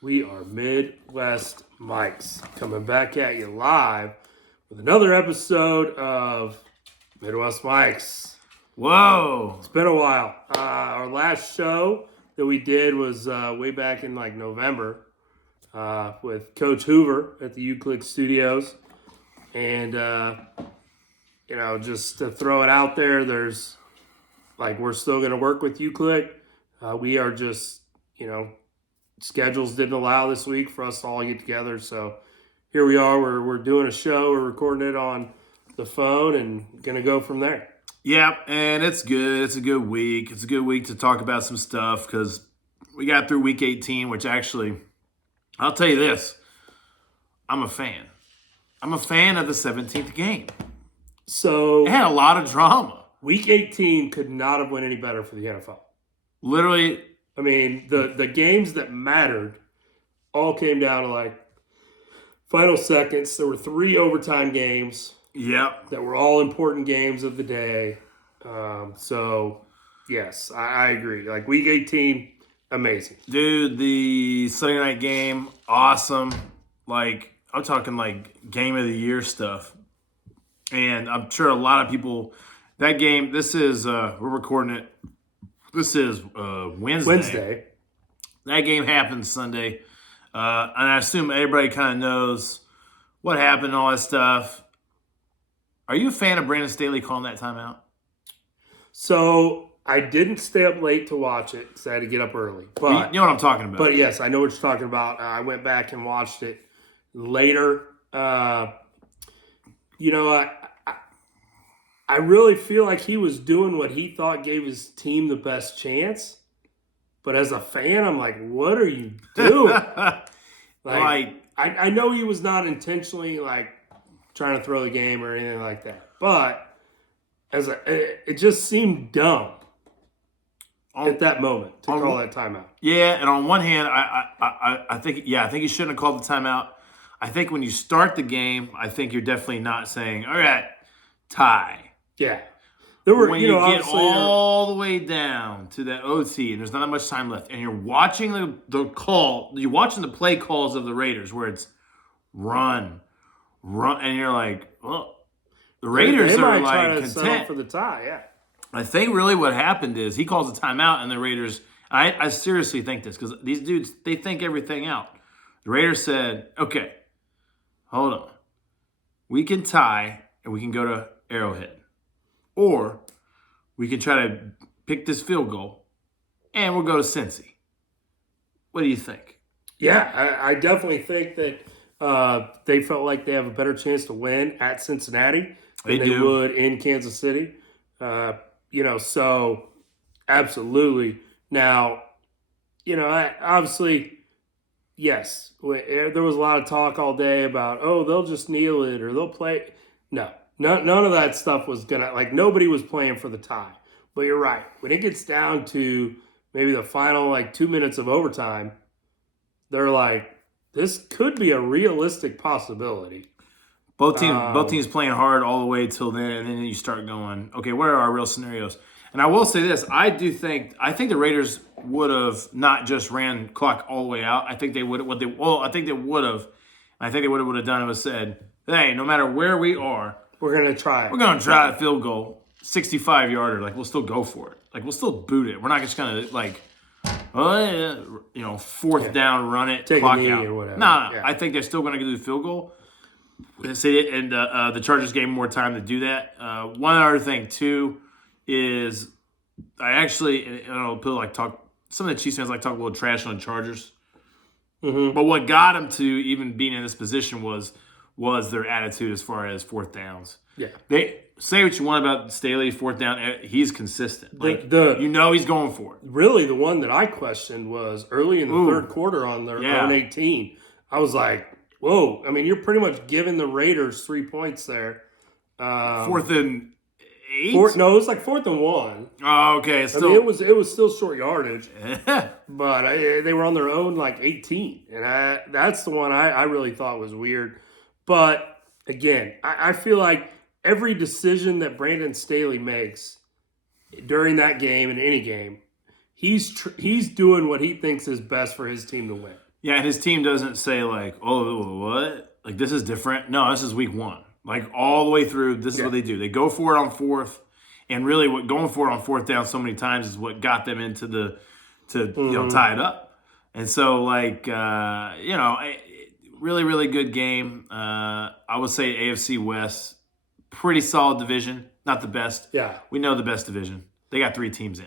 We are Midwest Mics coming back at you live with another episode of Midwest Mics. Whoa. It's been a while. Our last show that we did was way back in like November with Coach Hoover at the Euclid Studios. And, just to throw it out there, we're still going to work with Euclid. We are just, schedules didn't allow this week for us to all get together. So here we are. We're doing a show. We're recording it on the phone and going to go from there. Yeah, and it's good. It's a good week. It's a good week to talk about some stuff because we got through week 18, which actually, I'll tell you this. I'm a fan. I'm a fan of the 17th game. So it had a lot of drama. Week 18 could not have went any better for the NFL. Literally. I mean, the games that mattered all came down to like final seconds. There were 3 overtime games. Yep. That were all important games of the day. So, yes, I agree. Like week 18, amazing. Dude, the Sunday night game, awesome. Like, I'm talking like game of the year stuff. And I'm sure a lot of people, that game, this is, we're recording it. This is Wednesday. That game happened Sunday. And I assume everybody kind of knows what happened and all that stuff. Are you a fan of Brandon Staley calling that timeout? So I didn't stay up late to watch it because I had to get up early. But you know what I'm talking about. But yes, I know what you're talking about. I went back and watched it later. I really feel like he was doing what he thought gave his team the best chance. But as a fan, I'm like, what are you doing? I know he was not intentionally trying to throw the game or anything like that. But it just seemed dumb at that moment to call that timeout. Yeah, and on one hand, I think he shouldn't have called the timeout. I think when you start the game, I think you're definitely not saying, all right, tie. Yeah. When you get all the way down to that OT and there's not that much time left, and you're watching the call, you're watching the play calls of the Raiders where it's run, and you're like, well, the Raiders are like content for the tie. Yeah, I think really what happened is he calls a timeout, and the Raiders. I seriously think this because these dudes they think everything out. The Raiders said, "Okay, hold on, we can tie and we can go to Arrowhead, or we can try to pick this field goal, and we'll go to Cincy." What do you think? Yeah, I definitely think that they felt like they have a better chance to win at Cincinnati than they would in Kansas City. So absolutely. Now, obviously, yes, there was a lot of talk all day about, they'll just kneel it or they'll play. No, none of that stuff was going to, nobody was playing for the tie. But you're right. When it gets down to maybe the final, 2 minutes of overtime, they're like, this could be a realistic possibility. Both teams playing hard all the way till then, and then you start going, okay, what are our real scenarios? And I will say this: I think the Raiders would have not just ran clock all the way out. I think they would have. I think they would have. I think they would have done it was said, hey, no matter where we are, we're gonna try it. We're gonna try a field goal, 65-yarder. We'll still go for it. We'll still boot it. We're not just gonna fourth down, run it, take clock a knee out. Or whatever. No. Yeah. I think they're still going to do the field goal. And the Chargers gave more time to do that. One other thing too is people talk. Some of the Chiefs fans talk a little trash on the Chargers. Mm-hmm. But what got them to even being in this position was their attitude as far as fourth downs. Yeah, they say what you want about Staley, fourth down. He's consistent. He's going for it. Really, the one that I questioned was early in the third quarter on their own 18. I was like, whoa. I mean, you're pretty much giving the Raiders 3 points there. 4th and 8? It was 4th and 1. Oh, okay. It was still short yardage. But they were on their own 18. And that's the one I really thought was weird. But, again, I feel like every decision that Brandon Staley makes during that game, in any game, he's doing what he thinks is best for his team to win. Yeah, and his team doesn't say like, "Oh, what? Like this is different." No, this is week one. Like all the way through, this is Yeah. what they do. They go for it on fourth, and really, what going for it on fourth down so many times is what got them into tie it up. And so, like really, really good game. I would say AFC West, pretty solid division. Not the best. Yeah. We know the best division. They got 3 teams in.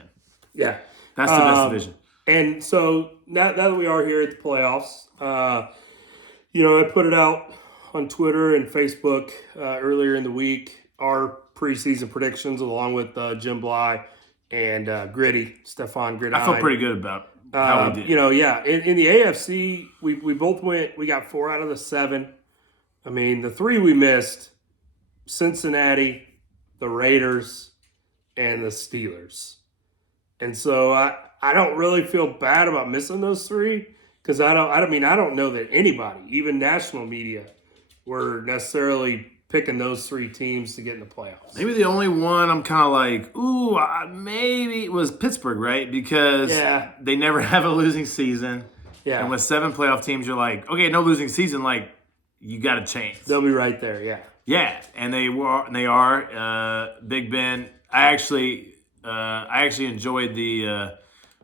Yeah. That's the best division. And so now that we are here at the playoffs, I put it out on Twitter and Facebook earlier in the week, our preseason predictions along with Jim Bly and Gritty, Stefan Gritty. I felt pretty good about how we did. In the AFC, we both went, we got 4 out of the 7. I mean, the 3 we missed, Cincinnati, the Raiders, and the Steelers. And so I don't really feel bad about missing those 3 because I don't know that anybody, even national media, were necessarily picking those 3 teams to get in the playoffs. Maybe the only one I'm kind of like, ooh, maybe it was Pittsburgh, right? Because they never have a losing season. Yeah. And with 7 playoff teams, you're like, okay, no losing season, like you got a chance. They'll be right there, yeah. Yeah, and they are. Big Ben. I actually enjoyed the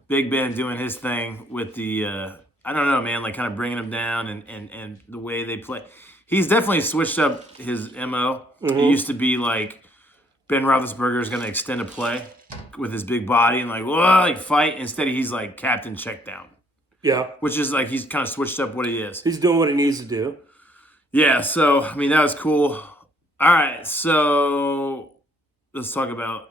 Big Ben doing his thing with the I don't know, man, like kind of bringing him down and the way they play. He's definitely switched up his MO. Mm-hmm. It used to be like Ben Roethlisberger is going to extend a play with his big body and like fight. Instead, he's like captain check down. Yeah, which is like he's kind of switched up what he is. He's doing what he needs to do. Yeah, so I mean that was cool. All right, so let's talk about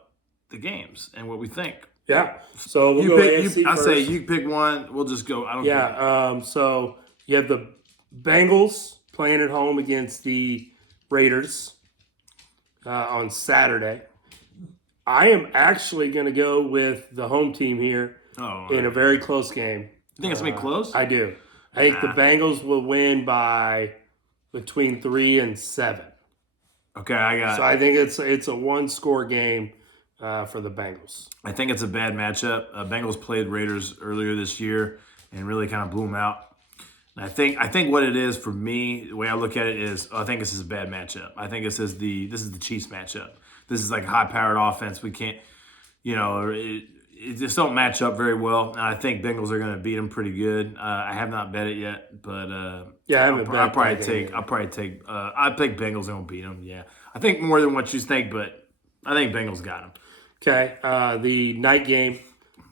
the games and what we think. Yeah. So we'll go AFC I first. say you pick one. We'll just go. I don't care. Yeah. So you have the Bengals playing at home against the Raiders on Saturday. I am actually going to go with the home team here in a very close game. You think it's going to be close? I do. I think the Bengals will win by between 3 and 7. Okay, I got. So I think it's a 1-score game for the Bengals. I think it's a bad matchup. Bengals played Raiders earlier this year and really kind of blew them out. And I think what it is for me, the way I look at it is, I think this is a bad matchup. I think this is the Chiefs matchup. This is like a high-powered offense. We can't, it just don't match up very well. And I think Bengals are going to beat them pretty good. I have not bet it yet, but I'll probably take Bengals and will beat them. Yeah, I think more than what you think, but I think Bengals got them. Okay, the night game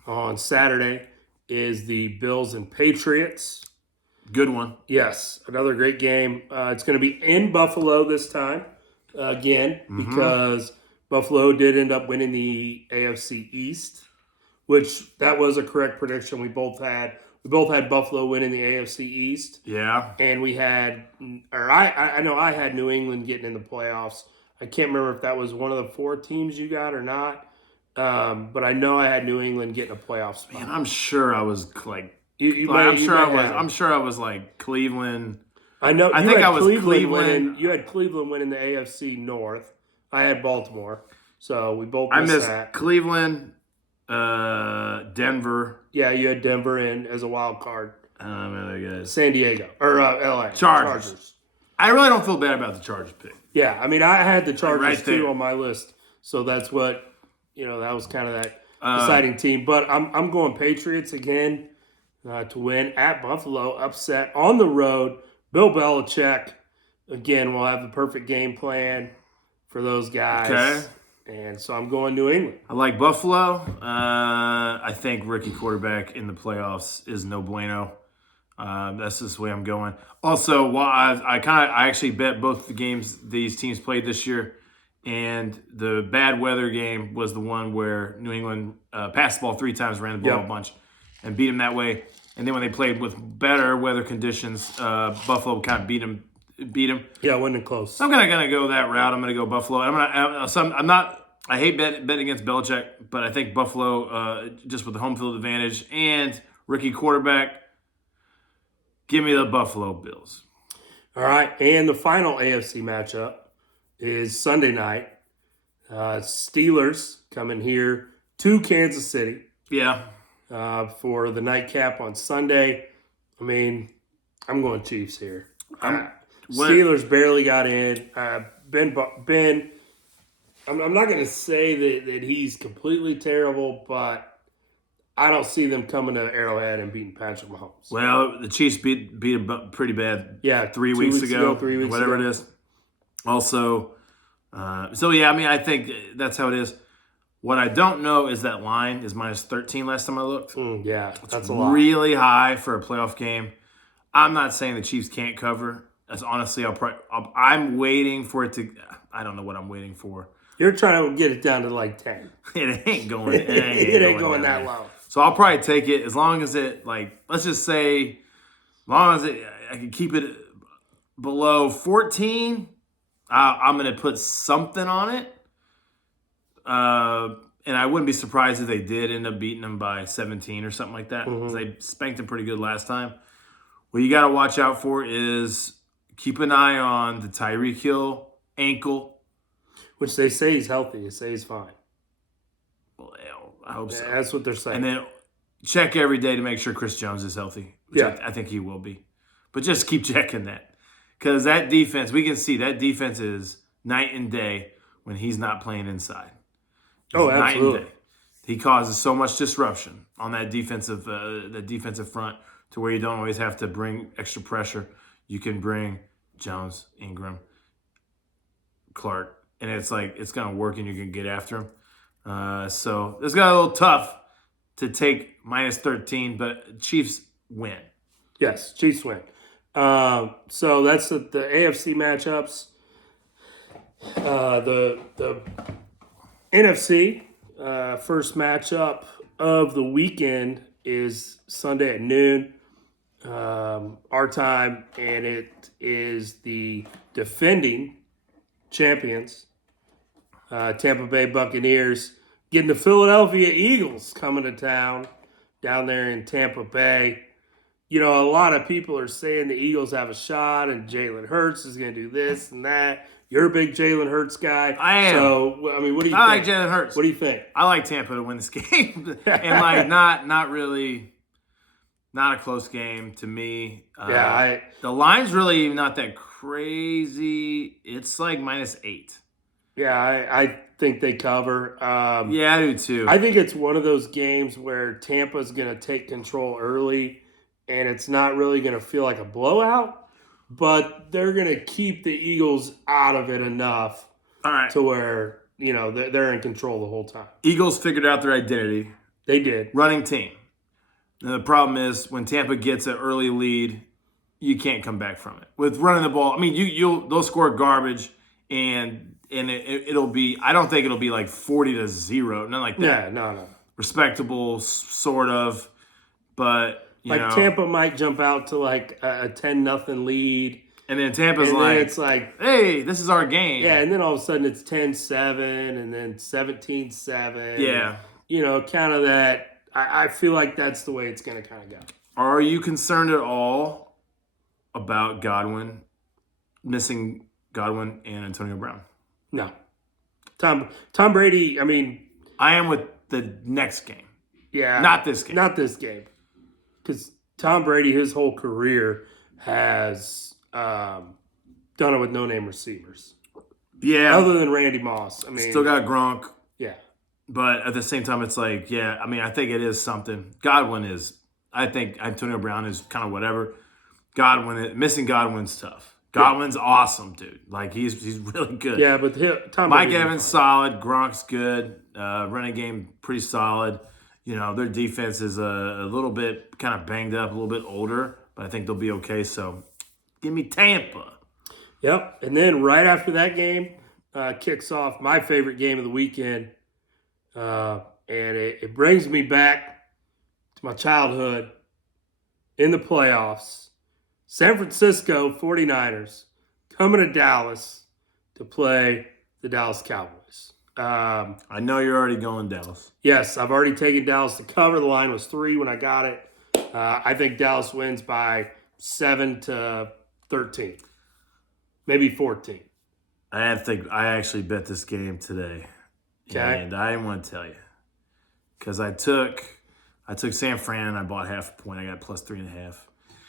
on Saturday is the Bills and Patriots. Good one. Yes, another great game. It's going to be in Buffalo this time again because Buffalo did end up winning the AFC East, which that was a correct prediction. We both had Buffalo winning the AFC East. Yeah. And we had, or I know I had New England getting in the playoffs. I can't remember if that was one of the 4 teams you got or not. But I know I had New England getting a playoff spot. Man, I'm sure I was like, I'm sure I was like Cleveland. I know. I think I was Cleveland. You had Cleveland winning the AFC North. I had Baltimore. So we both I missed missed that. Cleveland, Denver. Yeah, you had Denver in as a wild card. Guys. San Diego or LA Chargers. I really don't feel bad about the Chargers pick. Yeah, I mean I had the Chargers right too on my list, so that's what that was kind of that deciding team. But I'm going Patriots again to win at Buffalo, upset on the road. Bill Belichick again will have the perfect game plan for those guys. Okay. And so I'm going New England. I like Buffalo. I think rookie quarterback in the playoffs is no bueno. That's just the way I'm going. Also, while I actually bet both the games these teams played this year, and the bad weather game was the one where New England passed the ball 3 times, ran the ball a bunch, and beat them that way. And then when they played with better weather conditions, Buffalo kind of beat them. Yeah, it wasn't close. So I'm gonna go that route. I'm gonna go Buffalo. I'm not. I hate betting against Belichick, but I think Buffalo, just with the home field advantage and rookie quarterback, give me the Buffalo Bills. All right, and the final AFC matchup is Sunday night. Steelers coming here to Kansas City. Yeah. For the nightcap on Sunday. I mean, I'm going Chiefs here. I'm what Steelers barely got in. Ben, I'm not going to say that he's completely terrible, but I don't see them coming to Arrowhead and beating Patrick Mahomes. well, the Chiefs beat pretty bad Yeah, 3 2 weeks weeks ago, 3 weeks whatever ago. it is. Also, so yeah, I mean, I think that's how it is. What I don't know is that line is minus 13 last time I looked. Yeah, that's a lot. Really high for a playoff game. I'm not saying the Chiefs can't cover. That's honestly, I'm waiting for it to. I don't know what I'm waiting for. You're trying to get it down to like 10. It ain't going. It ain't going down that there. low. So I'll probably take it as long as it let's just say, as long as I can keep it below 14. I'm gonna put something on it. And I wouldn't be surprised if they did end up beating them by 17 or something like that. Because they spanked them pretty good last time. What you got to watch out for is keep an eye on the Tyreek Hill ankle. Which they say he's healthy. They say he's fine. Well, I hope so. That's what they're saying. And then check every day to make sure Chris Jones is healthy. Which I think he will be. But just keep checking that. Because that defense, we can see that defense is night and day when he's not playing inside. Oh, absolutely. He causes so much disruption on that defensive front to where you don't always have to bring extra pressure. You can bring Jones, Ingram, Clark, and it's going to work and you can get after him. So it's got a little tough to take minus 13, but Chiefs win. Yes, Chiefs win. So that's the AFC matchups. The NFC first matchup of the weekend is Sunday at noon, our time, and it is the defending champions, Tampa Bay Buccaneers, getting the Philadelphia Eagles coming to town down there in Tampa Bay. You know, a lot of people are saying the Eagles have a shot and Jalen Hurts is going to do this and that. You're a big Jalen Hurts guy. I am. So, I mean, what do you think? I like Jalen Hurts. What do you think? I like Tampa to win this game. And, not really, not a close game to me. The line's really not that crazy. It's like minus 8. Yeah, I think they cover. Yeah, I do too. I think it's one of those games where Tampa's going to take control early, and it's not really going to feel like a blowout, but they're going to keep the Eagles out of it enough to where, you know, they're in control the whole time. Eagles figured out their identity. They did. Running team. And the problem is when Tampa gets an early lead, you can't come back from it. With running the ball, I mean, they'll score garbage, and it'll be, I don't think it'll be like 40-0, nothing like that. Yeah, no. Respectable, sort of, but you know, Tampa might jump out to like a 10-0 lead. And then Tampa's it's like, hey, this is our game. Yeah, and then all of a sudden it's 10-7 and then 17-7. Yeah. You know, kind of that. I feel like that's the way it's going to kind of go. Are you concerned at all about missing Godwin and Antonio Brown? No. Tom Brady, I mean. I am with the next game. Yeah. Not this game. Not this game. Because Tom Brady, his whole career has done it with no-name receivers. Yeah. Other than Randy Moss. I mean, still got Gronk. Yeah. But at the same time, it's like, yeah, I mean, I think it is something. I think Antonio Brown is kind of whatever. Missing Godwin's tough. Godwin's awesome, dude. Like, he's really good. Yeah, but Tom Mike Evans, solid. Gronk's good. Running game, pretty solid. You know, their defense is a little bit kind of banged up, a little bit older, but I think they'll be okay. So, give me Tampa. Yep. And then right after that game kicks off my favorite game of the weekend. And it brings me back to my childhood in the playoffs. San Francisco 49ers coming to Dallas to play the Dallas Cowboys. I know you're already going Dallas. Yes, I've already taken Dallas to cover. The line was 3 when I got it. I think Dallas wins by 7-13, maybe 14. I actually bet this game today. Okay. And I didn't want to tell you because I took San Fran and I bought half a point. I got plus 3.5.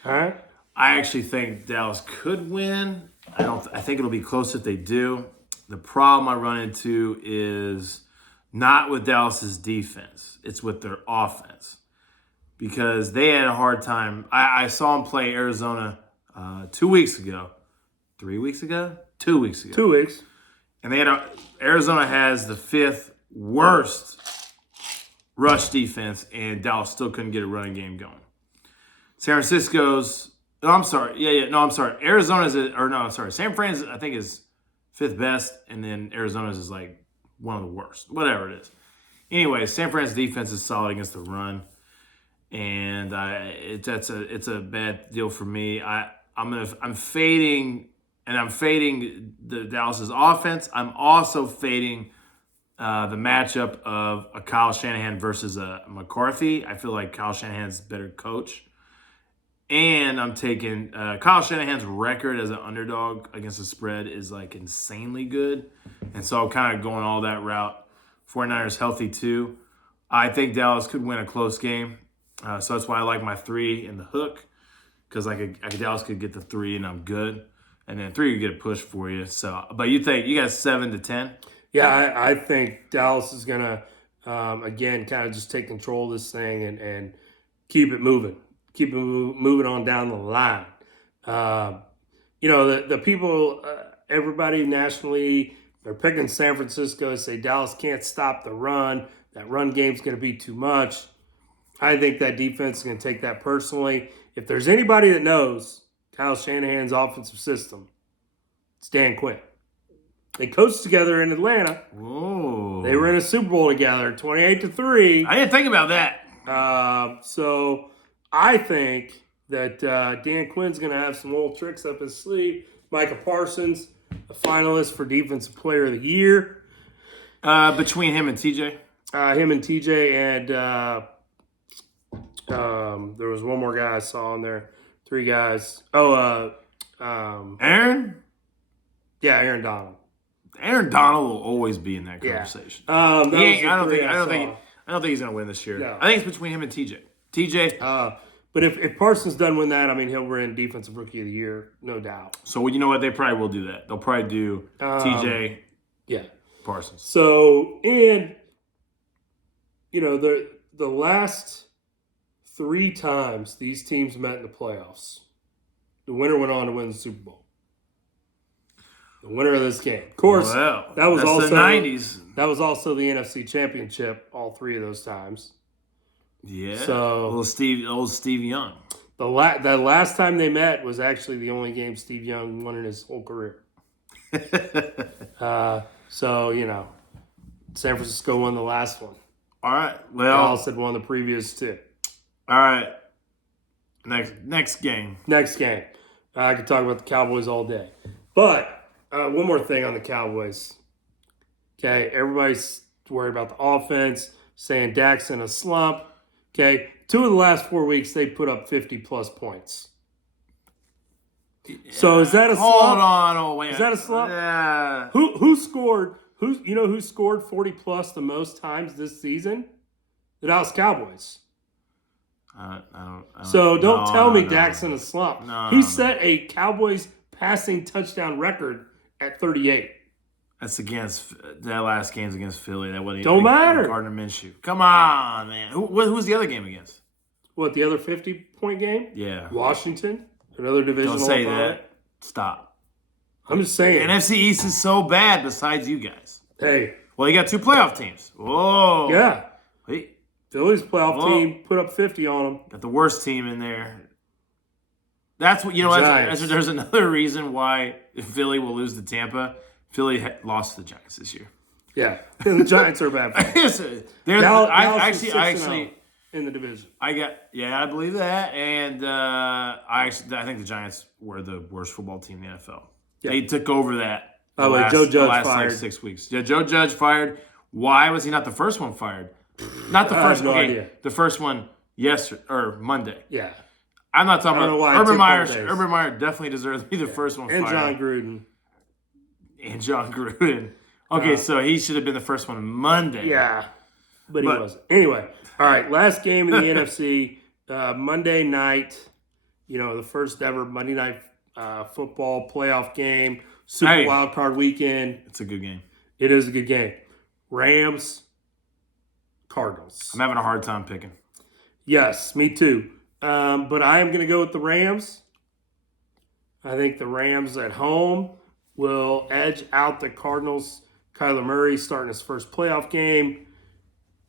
All right. I actually think Dallas could win. I think it'll be close if they do. The problem I run into is not with Dallas's defense. It's with their offense. Because they had a hard time. I saw them play Arizona 2 weeks ago. 3 weeks ago? 2 weeks ago. 2 weeks. And Arizona has the 5th worst rush defense, and Dallas still couldn't get a running game going. San Francisco's, no, I'm sorry. No, I'm sorry. San Francisco, I think, is 5th best, and then Arizona's is like one of the worst. Whatever it is. Anyway, San Francisco's defense is solid against the run, and it's a bad deal for me. I'm fading the Dallas's offense. I'm also fading the matchup of a Kyle Shanahan versus a McCarthy. I feel like Kyle Shanahan's a better coach. And I'm taking Kyle Shanahan's record as an underdog against the spread is like insanely good. And so I'm kind of going all that route. 49ers healthy too. I think Dallas could win a close game. So that's why I like my 3 in the hook. Because Dallas could get the 3 and I'm good. And then 3 could get a push for you. So, but you think you got 7-10? Yeah, I think Dallas is going to, again, kind of just take control of this thing and keep it moving. Keep it moving on down the line. The people, everybody nationally, they're picking San Francisco, say Dallas can't stop the run. That run game's going to be too much. I think that defense is going to take that personally. If there's anybody that knows Kyle Shanahan's offensive system, it's Dan Quinn. They coached together in Atlanta. Whoa. They were in a Super Bowl together, 28-3. I didn't think about that. So I think that Dan Quinn's going to have some old tricks up his sleeve. Micah Parsons, a finalist for Defensive Player of the Year. Between him and TJ? Him and TJ, and there was one more guy I saw on there. 3 guys. Aaron? Yeah, Aaron Donald. Aaron Donald will always be in that conversation. Yeah. I don't think he's going to win this year. No. I think it's between him and TJ. But if Parsons doesn't win that, I mean, he'll win Defensive Rookie of the Year, no doubt. So you know what? They probably will do that. They'll probably do TJ. Yeah. Parsons. So, and the last 3 times these teams met in the playoffs, the winner went on to win the Super Bowl. The winner of this game. Of course, that was also the 90s. That was also the NFC Championship all 3 of those times. Yeah. So old Steve Young. The last time they met was actually the only game Steve Young won in his whole career. So San Francisco won the last one. All right. Well, Dallas had won the previous 2. All right. Next game. Next game. I could talk about the Cowboys all day. But one more thing on the Cowboys. Okay, everybody's worried about the offense, saying Dak's in a slump. Okay, 2 of the last 4 weeks, they put up 50-plus points. So is that a slump? Hold on. Oh, wait. Is that a slump? Yeah. Who scored? Who scored 40-plus the most times this season? The Dallas Cowboys. Don't tell me Dak's in a slump. He set a Cowboys passing touchdown record at 38. That's against that last game's against Philly. That wasn't Don't matter. Gardner Minshew. Come on, man. Who was the other game against? What, the other 50-point game? Yeah. Washington, another divisional. Don't say that. Stop. I'm just saying. The NFC East is so bad. Besides you guys. Hey. Well, you got 2 playoff teams. Whoa. Yeah. Wait. Philly's playoff team put up 50 on them. Got the worst team in there. That's what there's another reason why Philly will lose to Tampa. Philly lost to the Giants this year. Yeah, the Giants are bad. I actually in the division. I believe that, and I think the Giants were the worst football team in the NFL. Yeah. They took over that. Joe Judge fired. 6 weeks. Yeah, Joe Judge fired. Why was he not the first one fired? Not the first one. Idea. The first one Monday. Yeah. I'm not talking about Urban Meyer. Urban Meyer definitely deserves to be the first one and fired. John Gruden. Okay, so he should have been the first one Monday. Yeah, but he wasn't. Anyway, all right, last game in the NFC, Monday night. the first ever Monday Night Football playoff game, Super Hey. Wild Card Weekend. It's a good game. It is a good game. Rams, Cardinals. I'm having a hard time picking. Yes, me too. But I am going to go with the Rams. I think the Rams at home will edge out the Cardinals. Kyler Murray starting his first playoff game.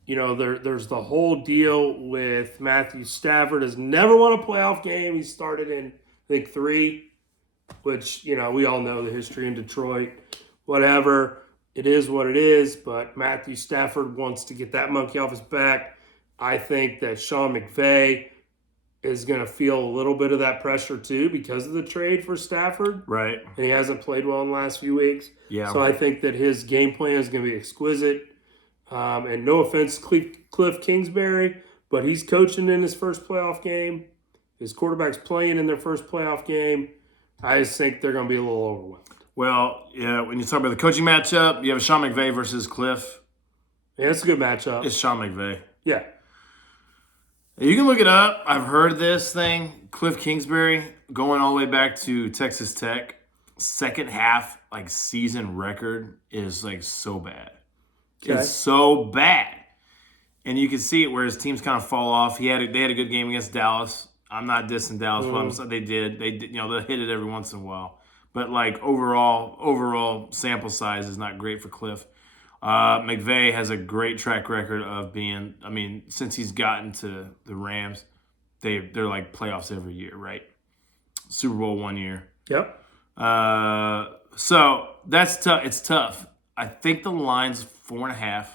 There's the whole deal with Matthew Stafford has never won a playoff game. He started in, I think, 3, which, we all know the history in Detroit. Whatever. It is what it is, but Matthew Stafford wants to get that monkey off his back. I think that Sean McVay is going to feel a little bit of that pressure too because of the trade for Stafford. Right. And he hasn't played well in the last few weeks. Yeah. So I think that his game plan is going to be exquisite. And no offense, Cliff Kingsbury, but he's coaching in his first playoff game. His quarterback's playing in their first playoff game. I just think they're going to be a little overwhelmed. Well, yeah, when you talk about the coaching matchup, you have Sean McVay versus Cliff. Yeah, it's a good matchup. It's Sean McVay. Yeah. You can look it up. I've heard this thing. Cliff Kingsbury going all the way back to Texas Tech. Second half, season record is so bad. Okay. It's so bad. And you can see it where his teams kind of fall off. They had a good game against Dallas. I'm not dissing Dallas, but they did. They'll hit it every once in a while. But overall sample size is not great for Cliff. McVay has a great track record of being. Since he's gotten to the Rams, they're like playoffs every year, right? Super Bowl 1 year. Yep. So that's tough. It's tough. I think the line's 4.5.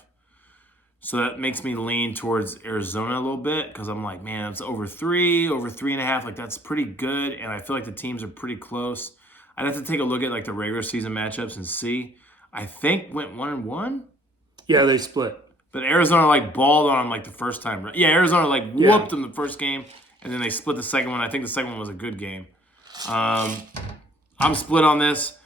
So that makes me lean towards Arizona a little bit because I'm like, man, it's over 3.5. That's pretty good, and I feel like the teams are pretty close. I'd have to take a look at the regular season matchups and see. I think went 1-1. Yeah, they split. But Arizona balled on them the first time. Right? Yeah, Arizona whooped them the first game, and then they split the second one. I think the second one was a good game. I'm split on this.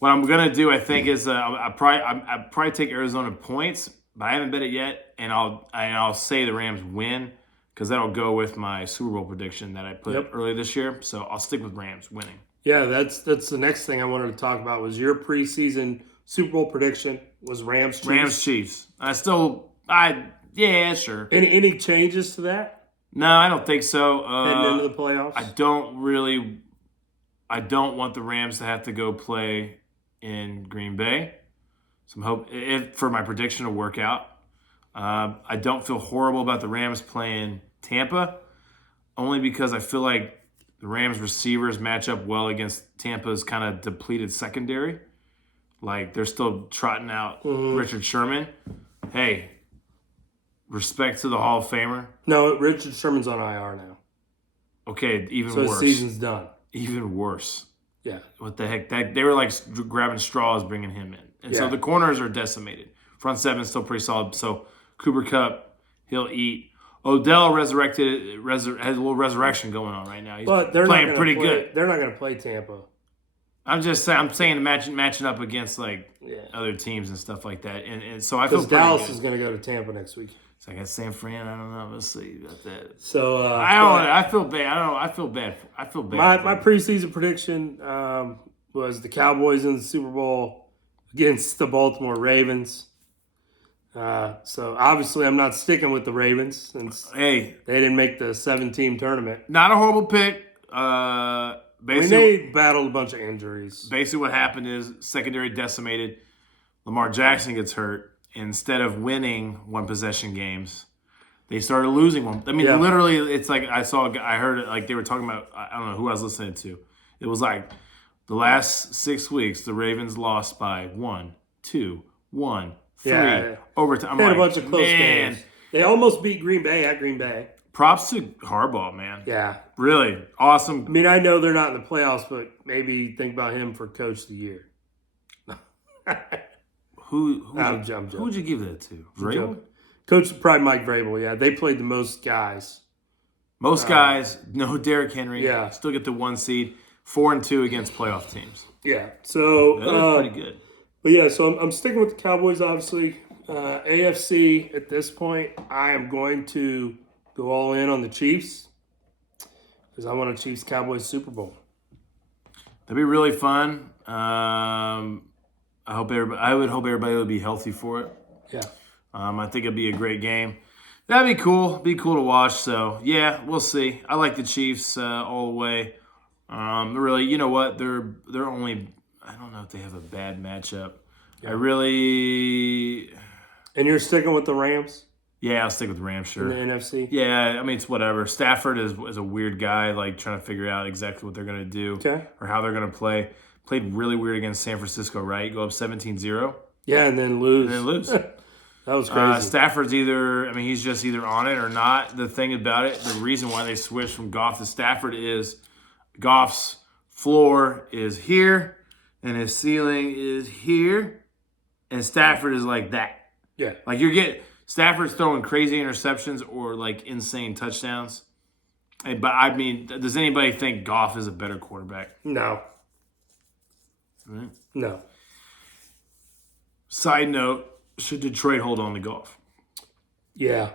What I'm gonna do, I think, is I probably take Arizona points, but I haven't bet it yet, and I'll say the Rams win because that'll go with my Super Bowl prediction that I put earlier this year. So I'll stick with Rams winning. Yeah, that's the next thing I wanted to talk about was your preseason Super Bowl prediction was Rams Chiefs. Rams Chiefs. Yeah, sure. Any changes to that? No, I don't think so. Heading into the playoffs? I don't want the Rams to have to go play in Green Bay. So I'm hoping for my prediction to work out. I don't feel horrible about the Rams playing Tampa, only because I feel like the Rams receivers match up well against Tampa's kind of depleted secondary. They're still trotting out Richard Sherman. Hey, respect to the Hall of Famer. No, Richard Sherman's on IR now. Okay, even so worse. So his season's done. Even worse. Yeah. What the heck? They were grabbing straws bringing him in. And so the corners are decimated. Front seven's still pretty solid. So Cooper Kupp, he'll eat. Odell has a little resurrection going on right now. He's playing pretty good. They're not going to play Tampa. I'm just saying. I'm saying matching up against other teams and stuff like that. And so I feel because Dallas is going to go to Tampa next week. So I got San Fran. I don't know. Let's see about that. So I feel bad. I don't know. I feel bad. My preseason prediction was the Cowboys in the Super Bowl against the Baltimore Ravens. So obviously I'm not sticking with the Ravens since they didn't make the 7-team tournament. Not a horrible pick. They battled a bunch of injuries. Basically what happened is secondary decimated. Lamar Jackson gets hurt. Instead of winning one-possession games, they started losing one. Literally, it's I heard it they were talking about, I don't know who I was listening to. It was the last 6 weeks, the Ravens lost by 1, 2, 1, 3 overtime. They had a bunch of close games. They almost beat Green Bay at Green Bay. Props to Harbaugh, man. Yeah. Really awesome. I know they're not in the playoffs, but maybe think about him for Coach of the Year. Who would you give that to? Vrabel? Coach, probably Mike Vrabel, yeah. They played the most guys. Most guys, no Derrick Henry. Yeah. Still get the 1 seed, 4-2 against playoff teams. Yeah. So that's pretty good. But yeah, so I'm sticking with the Cowboys, obviously. AFC, at this point, I am going to go all in on the Chiefs. because I want a Chiefs Cowboys Super Bowl. That'd be really fun. I would hope everybody would be healthy for it. Yeah. I think it'd be a great game. That'd be cool. Be cool to watch. So yeah, we'll see. I like the Chiefs all the way. Really, you know what? They're only. I don't know if they have a bad matchup. Yeah. I really. And you're sticking with the Rams Yeah, I'll stick with Rams. Sure. in the NFC? Yeah, I mean it's whatever. Stafford is a weird guy, like trying to figure out exactly what they're gonna do Okay. or how they're gonna play. Played really weird against San Francisco, right? Go up 17-0 Yeah, and then lose. and then lose. That was crazy. Stafford's he's just either on it or not. The thing about it, the reason why they switched from Goff to Stafford is Goff's floor is here and his ceiling is here, and Stafford is like that. Yeah. Like Stafford's throwing crazy interceptions or like insane touchdowns. But I mean, does anybody think Goff is a better quarterback? No. Right? No. Side note, should Detroit hold on to Goff? Yeah.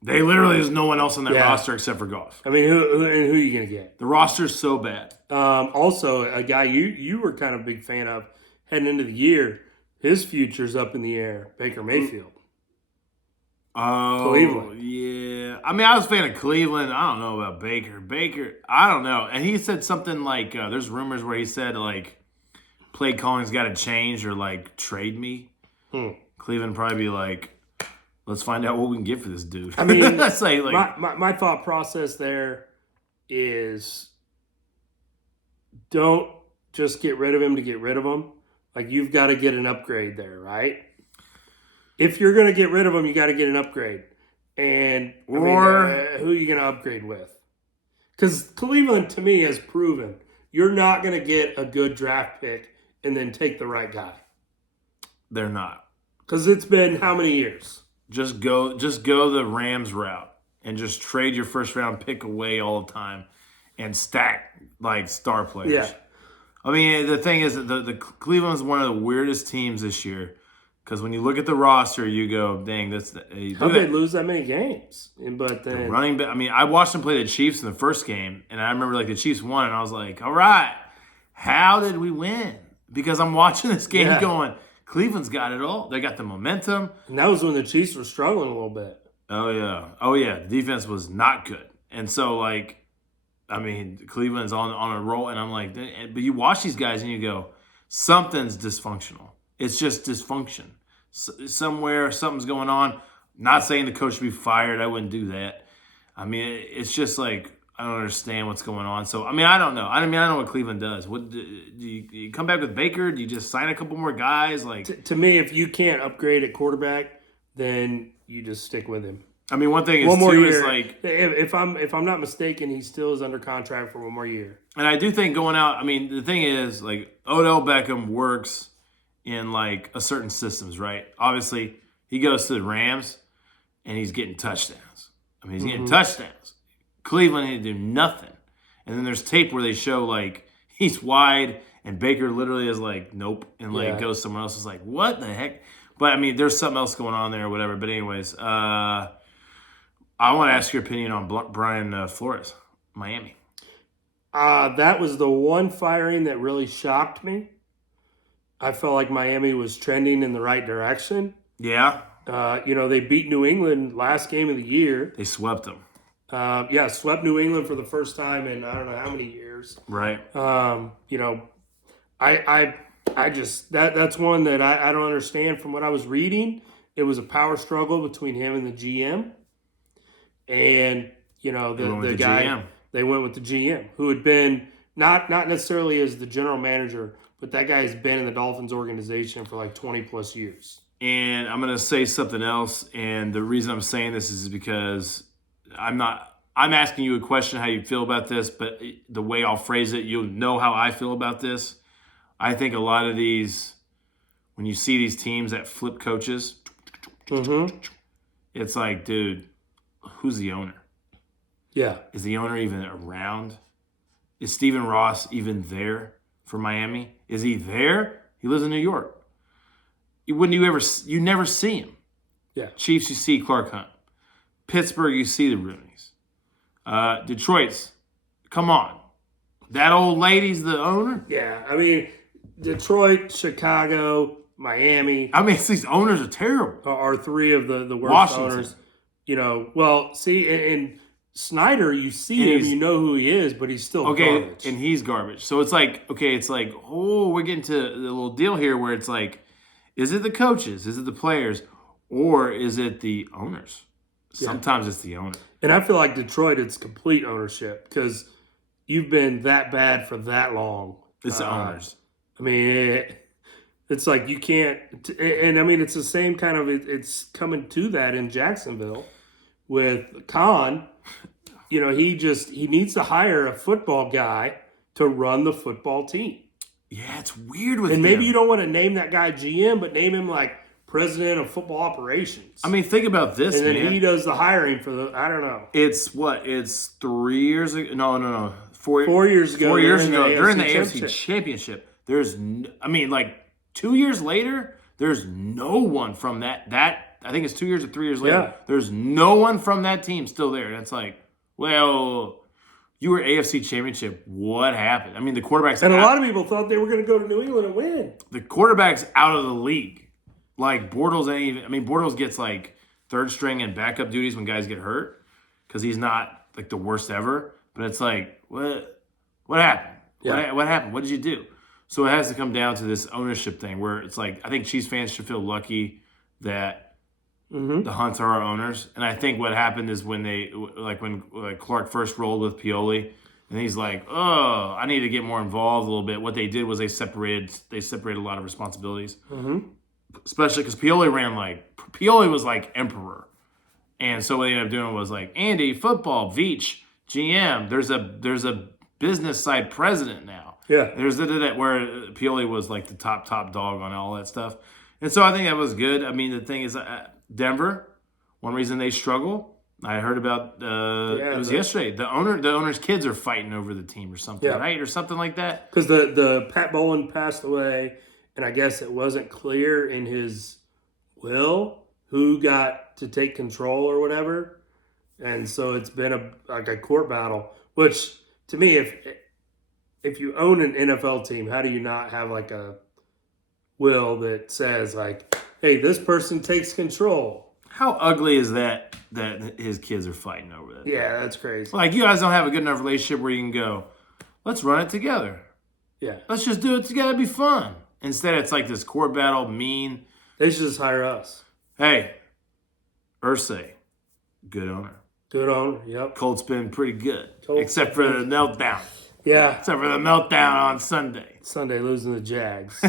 They literally, there's no one else on that Yeah. roster except for Goff. I mean, who are you going to get? The roster's so bad. Also, a guy you were kind of a big fan of heading into the year, his future's up in the air, Baker Mayfield. Oh, Cleveland. yeah. I mean, I was a fan of Cleveland. I don't know about Baker. I don't know. And he said something like, there's rumors where he said, like, play calling's got to change or, like, trade me. Cleveland probably be like, let's find out what we can get for this dude. I mean, That's like my thought process there is don't just get rid of him to get rid of him. Like, you've got to get an upgrade there, right? If you're going to get rid of him, you got to get an upgrade. And who are you going to upgrade with? Because Cleveland, to me, has proven you're not going to get a good draft pick and then take the right guy. they're not. Because it's been how many years? Just go the Rams route and just trade your first round pick away all the time and stack like star players. Yeah. I mean, the thing is that the Cleveland's one of the weirdest teams this year because when you look at the roster, you go, dang, How they lose that many games? But then running back. I mean, I watched them play the Chiefs in the first game, and I remember like the Chiefs won, and I was like, all right, how did we win? Because I'm watching this game going, Cleveland's got it all. They got the momentum. And that was when the Chiefs were struggling a little bit. Oh, yeah. The defense was not good. And so, like, I mean, Cleveland's on a roll, and I'm like, but you watch these guys and you go, something's dysfunctional. It's just dysfunction. Somewhere, something's going on. Not saying the coach should be fired. I wouldn't do that. I mean, it's just like, I don't understand what's going on. So, I mean, I don't know. I don't know what Cleveland does. What do you come back with Baker? Do you just sign a couple more guys? Like, to me, if you can't upgrade at quarterback, then you just stick with him. I mean, one thing is One more too year. is like, if I'm not mistaken, he still is under contract for one more year. and I do think going out. I mean, the thing is like Odell Beckham works in like a certain systems, right? Obviously, he goes to the Rams and he's getting touchdowns. I mean, he's getting touchdowns. Cleveland didn't do nothing. And then there's tape where they show like he's wide and Baker literally is like, nope, and like goes somewhere else. It's like, what the heck? But I mean, there's something else going on there or whatever. But anyways, I want to ask your opinion on Brian Flores, Miami. That was the one firing that really shocked me. I felt like Miami was trending in the right direction. Yeah. They beat New England last game of the year. They swept them. Swept New England for the first time in I don't know how many years. Right. I just that's one that I don't understand. From what I was reading, it was a power struggle between him and the GM. And the guy GM. They went with the GM, who had been not necessarily as the general manager, but that guy has been in the Dolphins organization for like 20 plus years. And I'm going to say something else. And the reason I'm saying this is because I'm asking you a question, how you feel about this, but the way I'll phrase it, you'll know how I feel about this. I think a lot of these, when you see these teams that flip coaches, it's like, dude, who's the owner? Yeah. Is the owner even around? Is Stephen Ross even there for Miami? Is he there? He lives in New York. You never see him. Yeah. Chiefs, you see Clark Hunt. Pittsburgh, you see the Rooneys. Detroit's Come on. That old lady's the owner? Yeah, I mean, Detroit, Chicago, Miami I mean, these owners are terrible. are three of the worst Washington. owners. Well, see, and Snyder, you see And him, he's- you know who he is, but he's still garbage. And he's garbage. So it's like, oh, we're getting to the little deal here where it's like, is it the coaches? Is it the players? Or is it the owners? Sometimes it's the owner. And I feel like Detroit, it's complete ownership because you've been that bad for that long. It's the owners. I mean, it's like you can't, and I mean, it's the same kind of, it's coming to that in Jacksonville with Khan. He needs to hire a football guy to run the football team. Yeah, it's weird with And him. maybe you don't want to name that guy GM, but name him like president of football operations. I mean, think about this, and then man. he does the hiring for I don't know. It's what? It's 3 years ago. No. 4 years ago. 4 years ago, during the AFC AFC Championship. There's, 2 years later, there's no one from that. I think it's 2 years or 3 years later. Yeah. There's no one from that team still there. And it's like, well, you were AFC Championship. What happened? I mean, the quarterback's And a out. lot of people thought they were going to go to New England and win. The quarterback's out of the league. Like Bortles ain't even. I mean, Bortles gets like third string and backup duties when guys get hurt because he's not like the worst ever. But it's like, what happened? Yeah. What happened? What did you do? So it has to come down to this ownership thing where it's like, I think Chiefs fans should feel lucky that the Hunts are our owners. And I think what happened is when Clark first rolled with Pioli, and he's like, oh, I need to get more involved a little bit. What they did was they separated a lot of responsibilities. Especially because Pioli was like emperor. And so what they ended up doing was like, Andy, football, Veach, GM, there's a business side president now. Yeah. There's that where Pioli was like the top dog on all that stuff. And so I think that was good. I mean, the thing is, Denver, one reason they struggle, I heard about, it was yesterday. The owner's kids are fighting over the team or something, right? Or something like that. Because the Pat Bowlen passed away, and I guess it wasn't clear in his will who got to take control or whatever. And so it's been a court battle, which to me, if you own an NFL team, how do you not have like a will that says like, hey, this person takes control? How ugly is that his kids are fighting over that? Yeah, that's crazy. Like, you guys don't have a good enough relationship where you can go, let's run it together. Yeah. Let's just do it together. It'd be fun. Instead, it's like this court battle, mean. They should just hire us. Hey, Irsay, good owner. Good owner, yep. Colt's been pretty good, Colts except for the meltdown. Yeah. Except for the meltdown on Sunday. Sunday losing the Jags,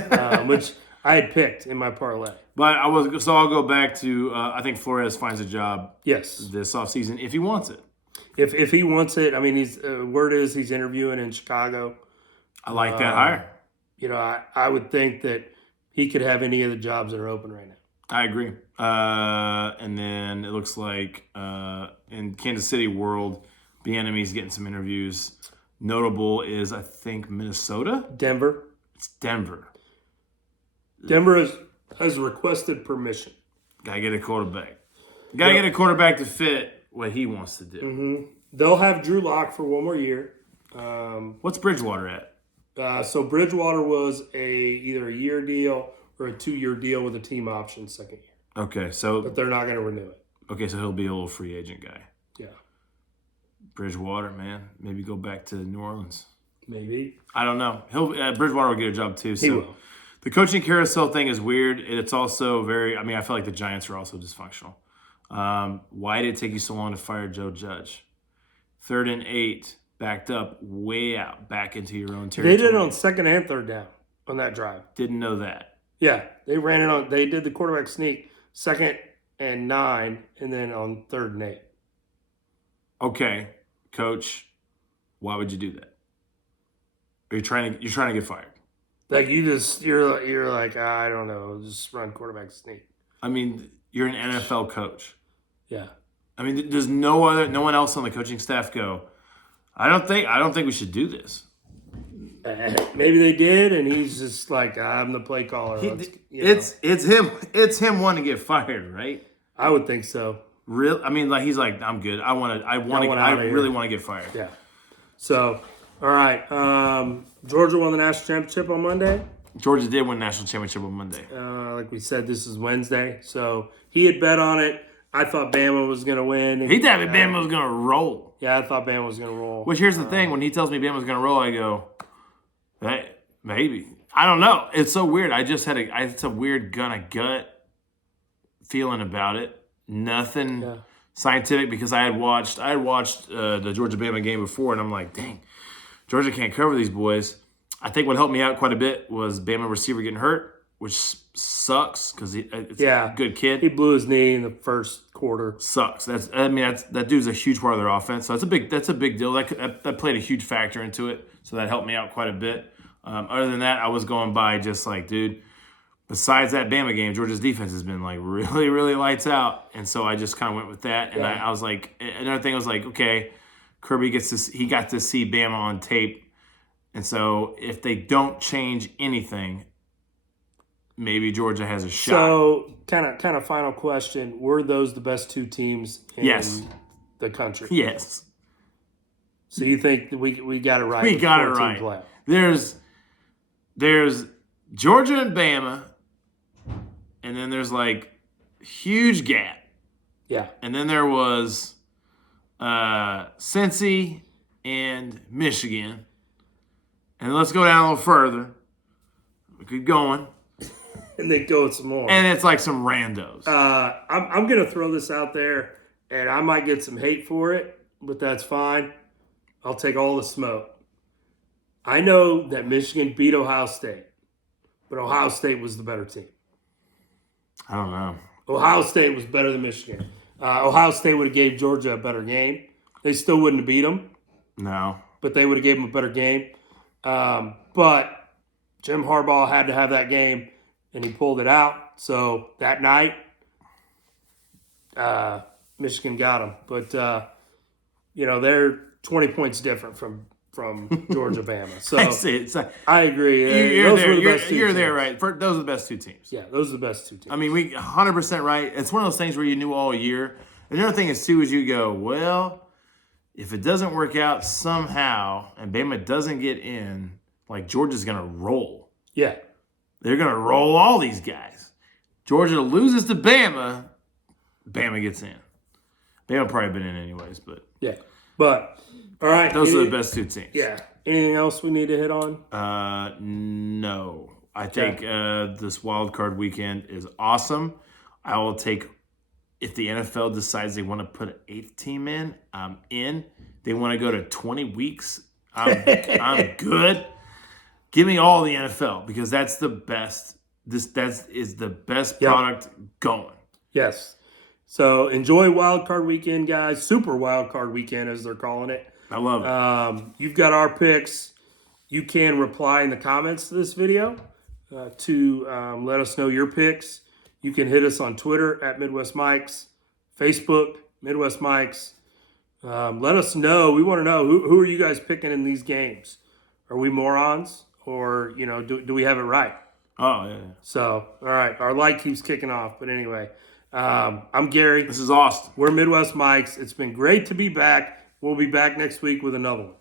which I had picked in my parlay. But I'll go back to, I think Flores finds a job Yes. this offseason if he wants it. If he wants it, I mean, word is he's interviewing in Chicago. I like that hire. I would think that he could have any of the jobs that are open right now. I agree. And then it looks like in Kansas City world, Bieniemy's getting some interviews. Notable is, I think, Minnesota? Denver. It's Denver. Denver has requested permission. Got to get a quarterback. Got to get a quarterback to fit what he wants to do. Mm-hmm. They'll have Drew Lock for one more year. What's Bridgewater at? So Bridgewater was either a year deal or a 2-year deal with a team option second year. Okay, so But they're not going to renew it. Okay, so he'll be a little free agent guy. Yeah. Bridgewater, man, maybe go back to New Orleans. Maybe. I don't know. Bridgewater will get a job too. So He will. The coaching carousel thing is weird. It's also very. I mean, I feel like the Giants are also dysfunctional. Why did it take you so long to fire Joe Judge? 3rd and 8, backed up, way out, back into your own territory. They did it on 2nd and 3rd down on that drive. Didn't know that. Yeah, they ran it on. They did the quarterback sneak 2nd and 9, and then on 3rd and 8. Okay, coach, why would you do that? Are you trying to get fired? Like you're like I don't know, just run quarterback sneak. I mean, you're an NFL coach. Yeah. I mean, does no one else on the coaching staff go, I don't think we should do this. Maybe they did, and he's just like, I'm the play caller. It's him wanting to get fired, right? I would think so. Real, I mean, like he's like, I'm good. I really want to get fired. Yeah. So, all right. Georgia won the national championship on Monday. Georgia did win national championship on Monday. Like we said, this is Wednesday. So he had bet on it. I thought Bama was going to win. He thought Bama was going to roll. Yeah, I thought Bama was going to roll. Which here's the thing. When he tells me Bama was going to roll, I go, hey, maybe. I don't know. It's so weird. I had some weird gut feeling about it. Nothing scientific because I had watched the Georgia Bama game before, and I'm like, dang, Georgia can't cover these boys. I think what helped me out quite a bit was Bama receiver getting hurt, which sucks because it's a good kid. He blew his knee in the first quarter. Sucks. That dude's a huge part of their offense. So that's a big deal. That played a huge factor into it. So that helped me out quite a bit. Other than that, I was going by just like, dude, besides that Bama game, Georgia's defense has been like really, really lights out. And so I just kind of went with that. And I was like, another thing was like, okay, Kirby got to see Bama on tape. And so if they don't change anything, maybe Georgia has a shot. So kind of final question: were those the best two teams in the country? Yes. So you think we got it right? We got it right. Play. There's Georgia and Bama, and then there's like huge gap. Yeah. And then there was Cincy and Michigan. And let's go down a little further. We keep going. And they go some more. And it's like some randos. I'm going to throw this out there, and I might get some hate for it, but that's fine. I'll take all the smoke. I know that Michigan beat Ohio State, but Ohio State was the better team. I don't know. Ohio State was better than Michigan. Ohio State would have gave Georgia a better game. They still wouldn't have beat them. No. But they would have gave them a better game. But Jim Harbaugh had to have that game, and he pulled it out. So that night, Michigan got them. But, they're 20 points different from Georgia Bama. So I agree. You're there, right? Those are the best two teams. Yeah, those are the best two teams. I mean, we 100% right. It's one of those things where you knew all year. Another thing is, too, is you go, well, if it doesn't work out somehow and Bama doesn't get in, like Georgia's going to roll. Yeah. They're going to roll all these guys. Georgia loses to Bama, Bama gets in. Bama probably been in anyways, but. Yeah. But, all right. Those are the best two teams. Yeah. Anything else we need to hit on? No. I think this wild card weekend is awesome. I will take, if the NFL decides they want to put an 8th team in, I'm in. They want to go to 20 weeks, I'm good. Give me all the NFL because that's the best. That is the best product going. Yes. So enjoy Wild Card Weekend, guys. Super Wild Card Weekend, as they're calling it. I love it. You've got our picks. You can reply in the comments to this video to let us know your picks. You can hit us on Twitter at Midwest Mikes, Facebook, Midwest Mikes. Let us know. We want to know who are you guys picking in these games? Are we morons, or do we have it right? Oh yeah. So all right, our light keeps kicking off. But anyway, I'm Gary. This is Austin. We're Midwest Mikes. It's been great to be back. We'll be back next week with another one.